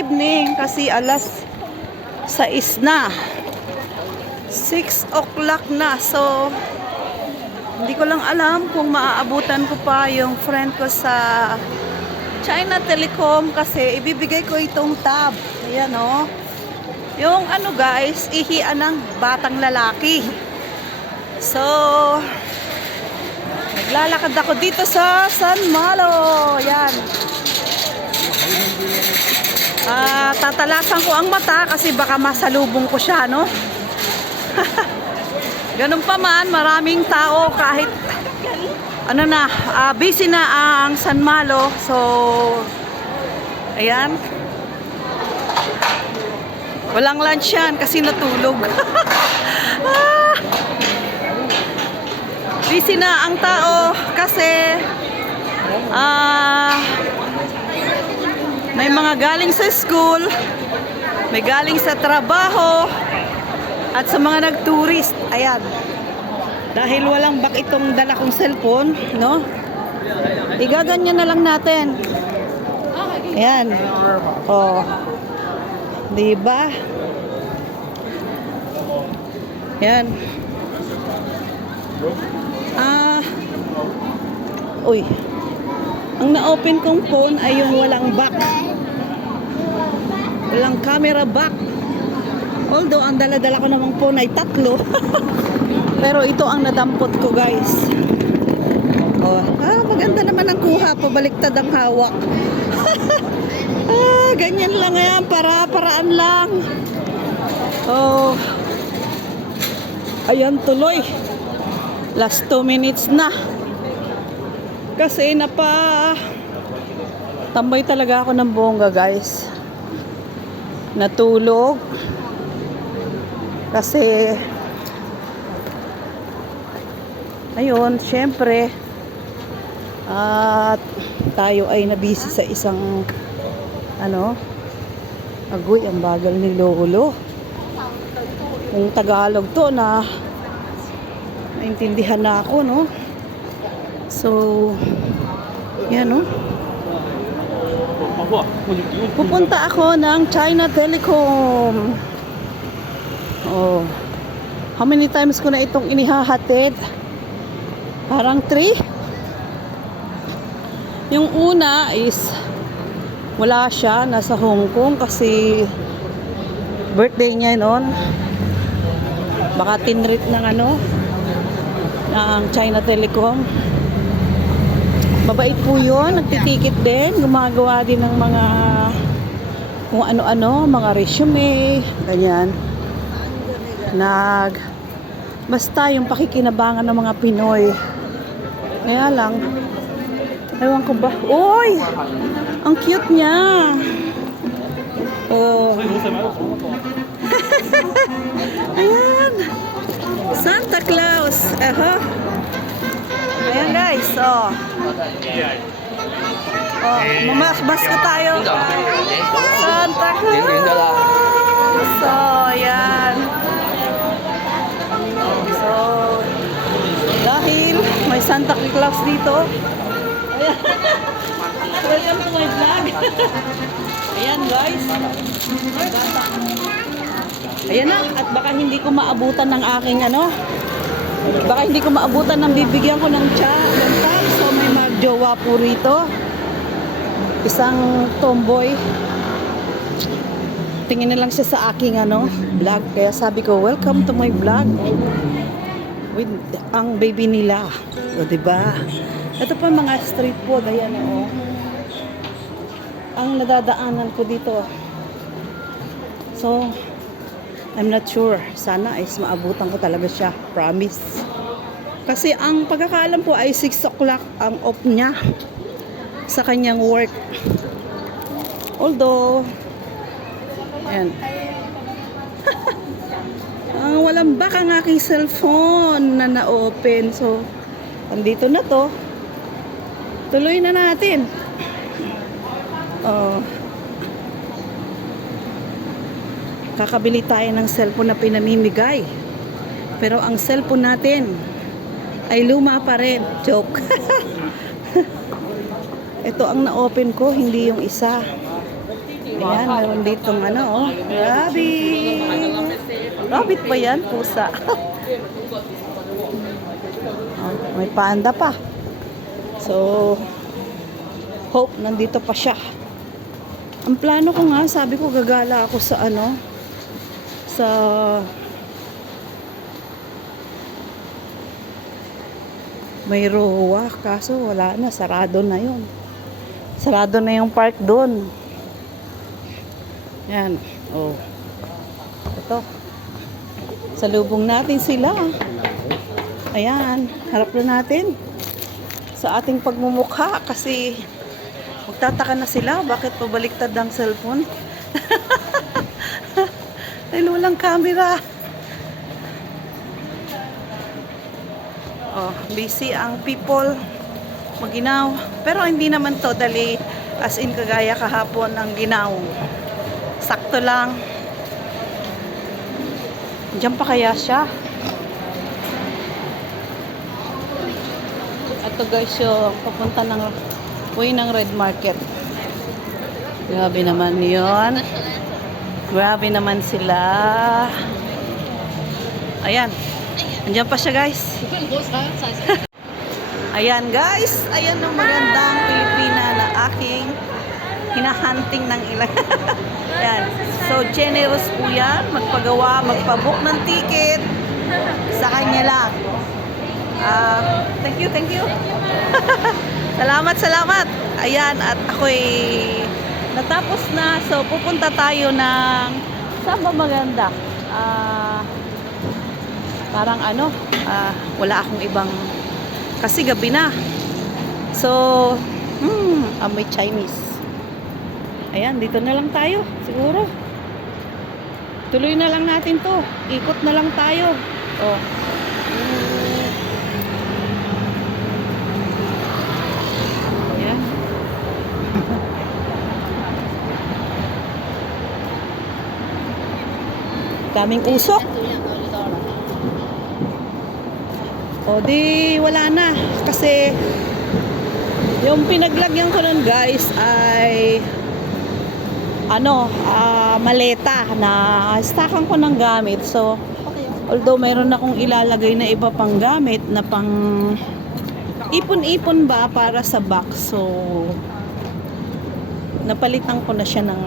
evening kasi alas 6 na. 6 o'clock na. So, hindi ko lang alam kung maaabutan ko pa yung friend ko sa China Telecom kasi ibibigay ko itong tab. Ayan o. Yung ano guys, ihian ng batang lalaki. So, naglalakad ako dito sa San Malo. Ayan. Tatalasan ko ang mata kasi baka masalubong ko siya, no? Ganun pa man, maraming tao kahit ano na, busy na ang San Malo. So, ayan. Walang lunch yan kasi natulog. Busy na ang tao kasi may mga galing sa school, may galing sa trabaho, at sa mga nag-tourist. Ayan. Dahil walang back itong dala kong cellphone, no? Igaganyan na lang natin. Ayan. Oh. Diba? Ayan. Uy. Ang na-open kong phone ay yung walang back. Walang camera back. Although, ang dala-dala ko namang phone ay 3. Pero ito ang nadampot ko, guys. Oh, maganda naman ang kuha. Pabaliktad ang hawak. Ganyan lang yan. Paraan lang. Oh. Ayan, tuloy. Last 2 minutes na. Kasi tambay talaga ako ng bongga, guys. Natulog. Kasi ayun, syempre tayo ay nabisi sa isang agoy, ang bagal ni Lolo. Kung Tagalog to na naintindihan na ako, no? So, yan, no? Pupunta ako ng China Telecom. Oh. How many times ko na itong inihahatid? Parang 3. Yung una is wala siya, nasa Hong Kong kasi birthday niya noon. Baka tinrit ng ng China Telecom. Mabait po yun, nagtitikit din, gumagawa din ng mga kung ano-ano, mga resume, ganyan. Basta yung pakikinabangan ng mga Pinoy. Kaya lang, ewan ko ba, uy! Ang cute niya! Oh. Ayan! Santa Claus! Ayan guys, oh. Oh, mamakbas ko tayo. Santa Claus! So, ayan. So, dahil may Santa Claus dito. Ayan. Welcome to my vlog. Ayan guys. Ayan na. At baka hindi ko maabutan ng aking baka hindi ko maabutan ng bibigyan ko ng tab. So may magjowa po rito. Isang tomboy. Tingin na lang siya sa aking vlog. Kaya sabi ko, welcome to my vlog. With ang baby nila. O diba? Ito pa mga street food. Ayan ang nadadaanan ko dito. So, I'm not sure. Sana is maabutan ko talaga siya. Promise. Kasi ang pagkakaalam po ay 6 o'clock ang off niya sa kanyang work. Although, ayan. Walang back ang aking cellphone na na-open. So, andito na to. Tuloy na natin. Kakabili tayo ng cellphone na pinamimigay. Pero ang cellphone natin ay luma pa rin. Joke. Ito ang na-open ko, hindi yung isa. Ayan, meron ditong ano, oh, rabbit. Rabbit ba yan? Pusa. Oh, may panda pa. So, hope nandito pa siya. Ang plano ko nga, sabi ko gagala ako sa ano, sa may rowa, kaso wala na, sarado na yun. Sarado na yung park doon. Yan, oh. Ito. Salubong natin sila. Ayan, harap na natin sa ating pagmumukha kasi magtataka na sila bakit pabaliktad ang cellphone. Dahil walang camera. Oh, busy ang people maginaw. Pero hindi naman totally as in kagaya kahapon ang ginaw. Sakto lang. Diyan pa kaya siya? Ito guys yung papunta ng way ng Red Market. Grabe naman yun. Grabe naman sila. Ayan. Andiyan pa siya guys. Ayan guys. Ayan ang magandang Pilipina na aking hinahunting ng ilan. Ayan. So generous po yan. Magpagawa, magpabook ng ticket. Sa kanya lang. Thank you, thank you. Salamat, salamat. Ayan, at ako'y natapos na. So, pupunta tayo ng saan ba maganda? Parang ano, wala akong ibang kasi gabi na. So, may Chinese. Ayan, dito na lang tayo. Siguro. Tuloy na lang natin to. Ikot na lang tayo. Oh. Daming usok. O di wala na. Kasi yung pinaglagyan ko nun guys ay ano, maleta na stockan ko ng gamit. So although mayroon akong ilalagay na iba pang gamit na pang ipon-ipon ba para sa box. So napalitan ko na siya ng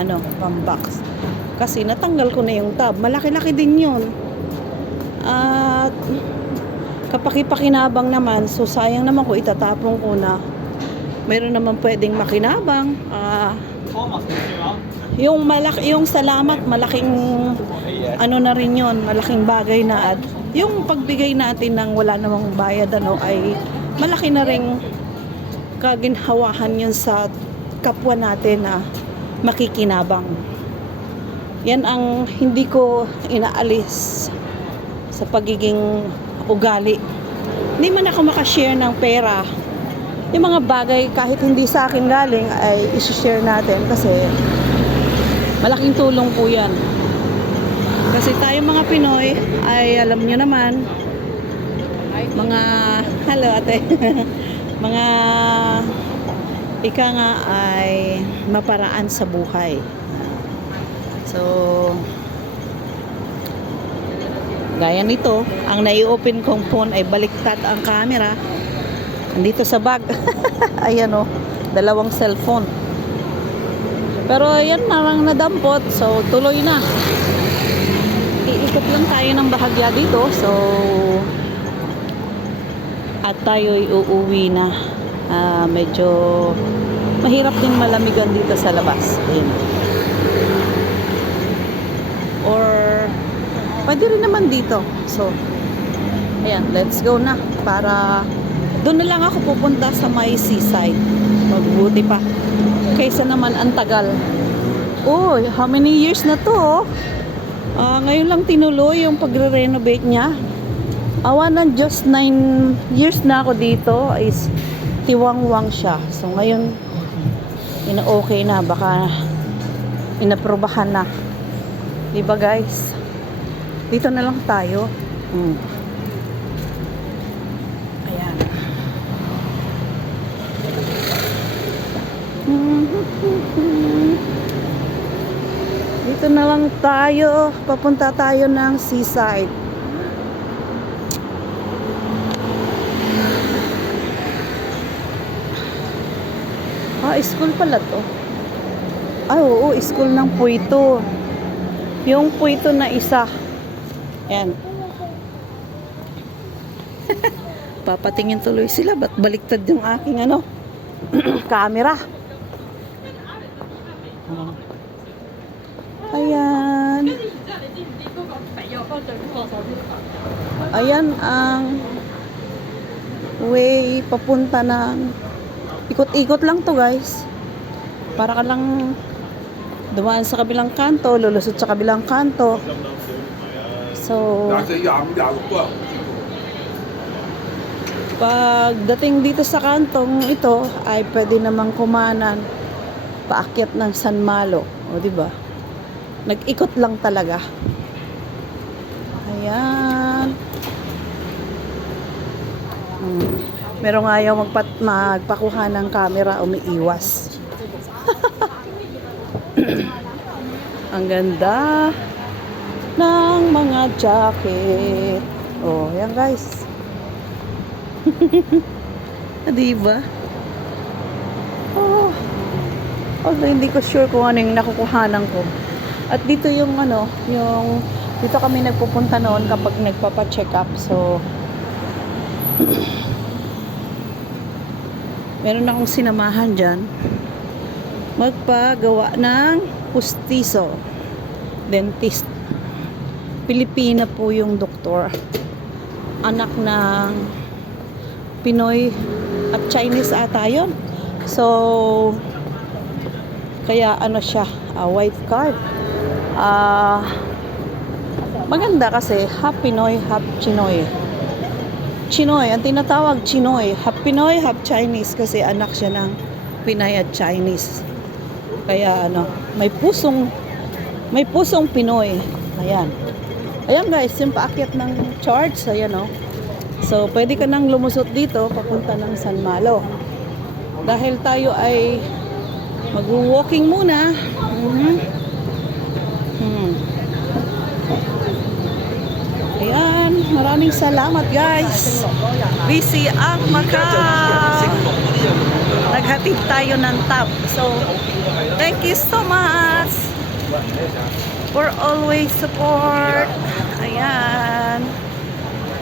ano, pang box. Kasi natanggal ko na yung tab. Malaki-laki din yun. At kapaki-pakinabang naman. So sayang naman ko itatapon ko na. Mayroon naman pwedeng makinabang. Yung salamat, malaking ano na rin yun. Malaking bagay na. At yung pagbigay natin ng wala namang bayad ano, ay malaki na rin kaginhawahan yun sa kapwa natin na makikinabang. Yan ang hindi ko inaalis sa pagiging ugali. Hindi man ako makashare ng pera. Yung mga bagay kahit hindi sa akin galing ay isi-share natin kasi malaking tulong po yan. Kasi tayo mga Pinoy ay alam nyo naman mga hello ate mga ika nga ay maparaan sa buhay. So, gaya nito, ang nai-open kong phone ay baliktad ang camera. Andito sa bag. Ayan o, dalawang cellphone. Pero ayan, narang nadampot. So, tuloy na. Iikot lang tayo ng bahagya dito. So, at tayo'y uuwi na. Medyo mahirap din malamigan dito sa labas. Ayan. Or pwede rin naman dito. So, ayan, let's go na. Para doon na lang ako pupunta sa may seaside. Magbuti pa. Kaysa naman ang tagal. Oh, how many years na to? Ngayon lang tinuloy yung pagre-renovate niya. Awa ng Diyos, 9 years na ako dito. Is tiwangwang siya. So, ngayon, ina-okay na. Baka inaprobahan na. Diba guys? Dito na lang tayo. Ayan. Dito na lang tayo. Papunta tayo ng seaside. School pala to. Oo, school ng Puito. Yung Puito na isa. Yan. Papatingin tuloy sila. Ba't baliktad yung aking camera? Ayan. Ayan ang way papunta ng ikot-ikot lang to, guys. Para ka lang dumaan sa kabilang kanto, lulusot sa kabilang kanto. So, pagdating dito sa kantong ito, ay pwede namang kumanan paakyat ng San Malo. O, diba? Nag-ikot lang talaga. Ayan. Merong ayaw magpakuha ng camera, umiiwas. Ang ganda ng mga jacket. Oh, yan guys. Diba? Oh. Although hindi ko sure kung ano yung nakukuhanan ko. At dito yung dito kami nagpupunta noon kapag nagpapa-check up. So, meron akong sinamahan dyan magpagawa ng pustiso, dentist. Pilipina po yung doktor, anak ng Pinoy at Chinese ata yun. So kaya siya, white card. Maganda kasi half Pinoy, half Chinoy. Chinoy, ang tinatawag Chinoy. Half Pinoy, half Chinese kasi anak siya ng Pinay at Chinese. Kaya may pusong Pinoy. Ayan. Ayan guys, yung paakyat ng charts. Ayan So, pwede ka nang lumusot dito papunta ng San Malo. Dahil tayo ay mag-walking muna. Ayan, maraming salamat guys. Busy ang naghatid tayo ng top. So, thank you so much for always support. Ayan.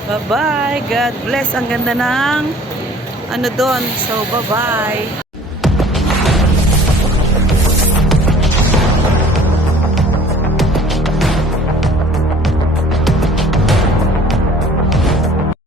Bye-bye. God bless. Ang ganda ng doon. So, bye-bye.